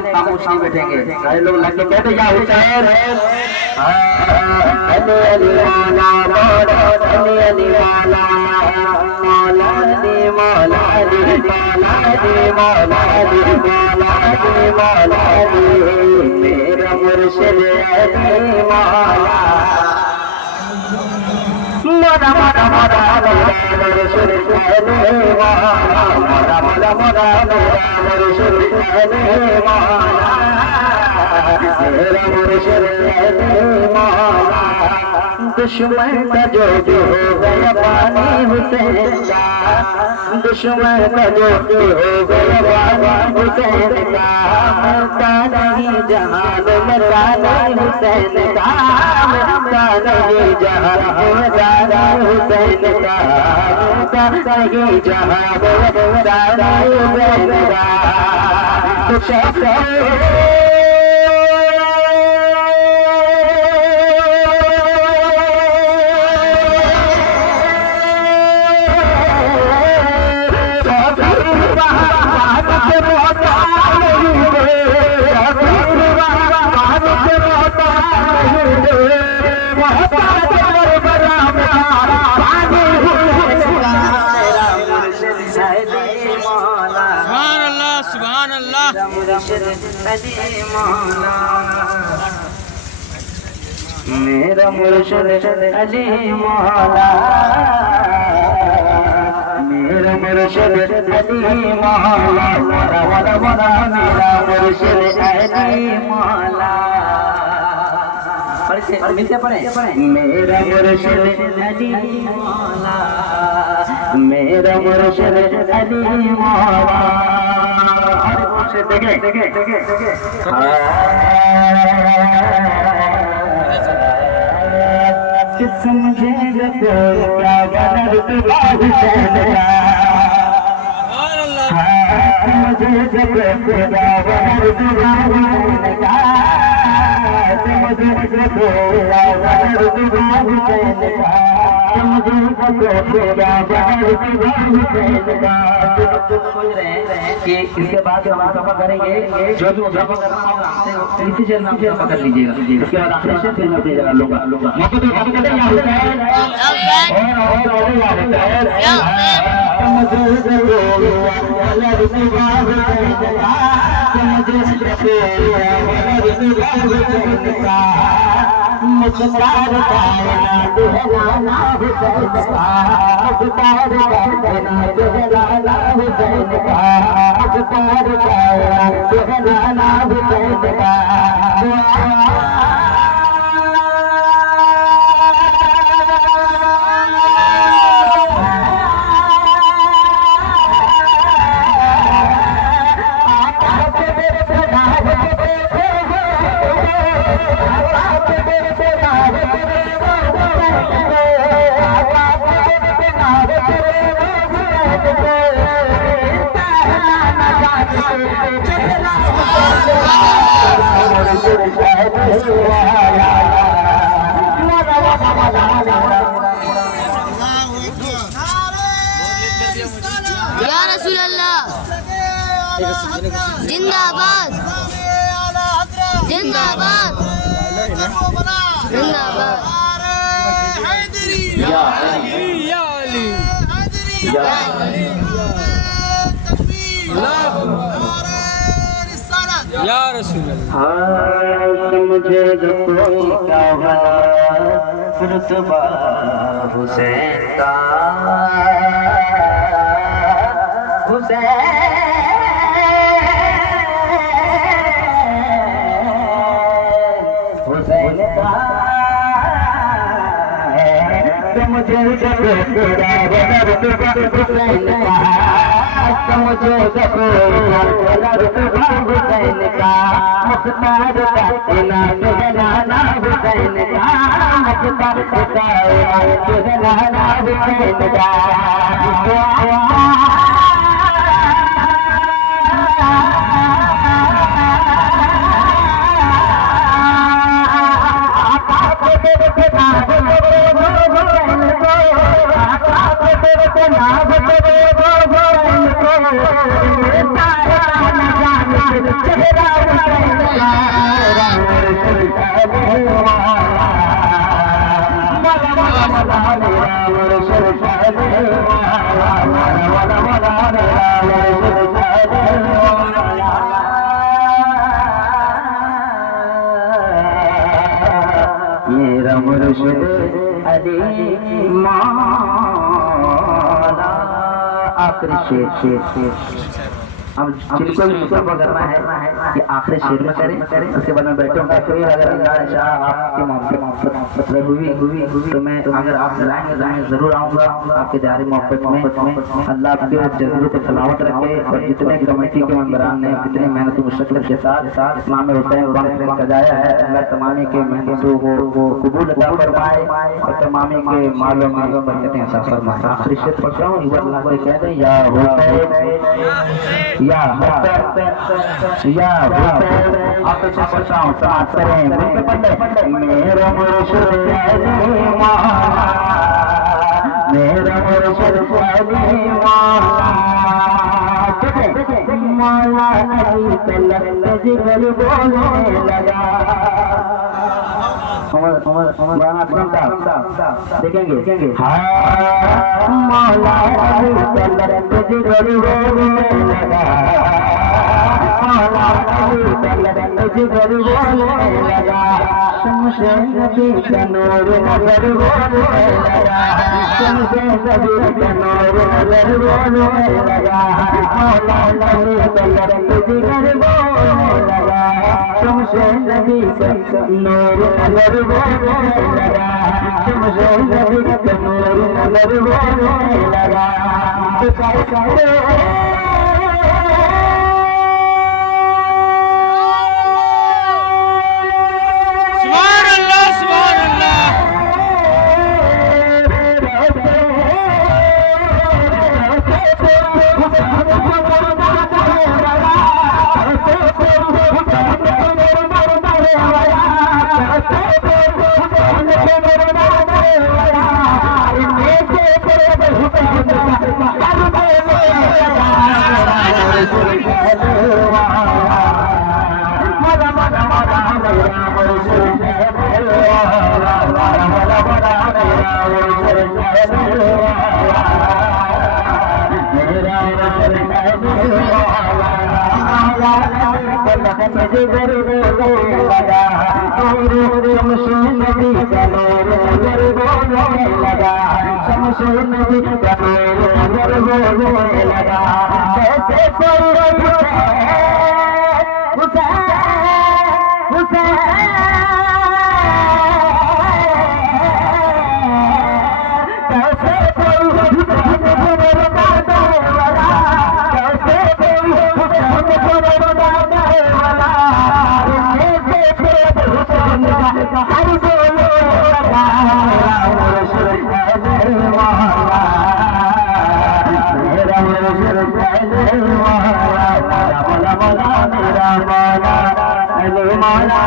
एकदम खामोश नहीं बैठेंगे। सारे लोग लग के कहते या हुसैन अली अली मौला मौला अली अली मौला मौला अली मौला अली मौला अली मौला अली मौला अली मौला अली मेरा मुर्शिद अली मौला मोरा मोरा मोरा मुर्शिद अली मौला मोरा मोरा मोरा मुर्शिद अली मौला मेरा मुर्शिद अली मौला दुश्मन का जो हो गया पानी हुसैन का दुश्मन का जो हो गया पानी हुसैन का मिलता नहीं जहान मिलता नहीं हुसैन का मिलता नहीं जहान मिलता नहीं हुसैन का मिलता नहीं जहान मिलता नहीं हुसैन का मेरा मुर्शिद अली मौला मेरा मुर्शिद अली मौला मोरा मोरा मोरा मेरा मुर्शिद अली मौला और मिलते पढ़े मेरा मुर्शिद अली मौला मेरा मुर्शिद अली मौला देखे देखे देखे मुझे क्या बना रुतबा हुसैन का मुझे क्या बना रुतबा हुसैन का मुझे क्या बना रुतबा हुसैन का मुझे क्या बना रुतबा हुसैन का समझ रहे हैं कि इसके बाद हम सफा करेंगे जो भी सफा करना होगा इसी से नाम सफा कर लीजिएगा इसके बाद आखिर से फिर मैं भेजेगा लोग मौके पे बात करें या हुसैन और या हुसैन मुझे मुख्तार कायनात दुहराना हुसैन का मुख्तार कायनात दुहराना हुसैन का मुख्तार कायनात दुहराना हुसैन का या रसूल अल्लाह जिंदाबाद जिंदाबाद जिंदाबाद या अली या अली या रसूल मुझे कोई क्या बना रुतबा हुसैन का हुसैन हुसैन का मुझे रुतबा हुसैन का मुझे रुतबा हुसैन का मुख्तार कायनात दुहराना हुसैन का मुख्तार कायनात दुहराना हुसैन का चेहरा मुर्शिद अली मौला। आखिरी शेर अब जिनको भी मुसाफा करना है कि आखिरी शेर में करें, उसके बाद में बैठूंगा। फिर अगर अल्लाह आपकी मोहब्बत हुई तो मैं अगर आप लाएंगे जरूर आऊँगा आपके जारी मोहब्बत में। अल्लाह आपकी जरूर को सलामत रखे और जितने कमेटी के मेंबरान ने जितने मेहनत मुशक्कत के साथ इस्लाम हुसैन कॉन्फ्रेंस सजाया है, अल्लाह तमामी के मेहनतों को कबूल अता फरमाए और तमामी के मालों में बरकतें अता फरमाए। आखिरी शेर पढ़ता हूँ, अल्लाह को कह दें या हुसैन या हुसैन या हुसैन। आप तो पढ़ता हूँ साथ करें मेरा मुर्शिद अली मौला, मेरा मुर्शिद अली मौला। मौला अली तलब जिगर बोलने लगा। देखेंगे हाँ मौला अली तलब जिगर बोलने लगा, मौला अली तलब जिगर बोलने लगा। शमशे नबी का नूर नजर बोलने लगा, शमशे नबी का नूर नजर बोलने लगा। मौला अली तलब जिगर बोलने लगा, शमशे नबी का नूर नजर बोलने लगा, शमशे नबी का नूर नजर बोलने लगा। मुर्शिद अली मौला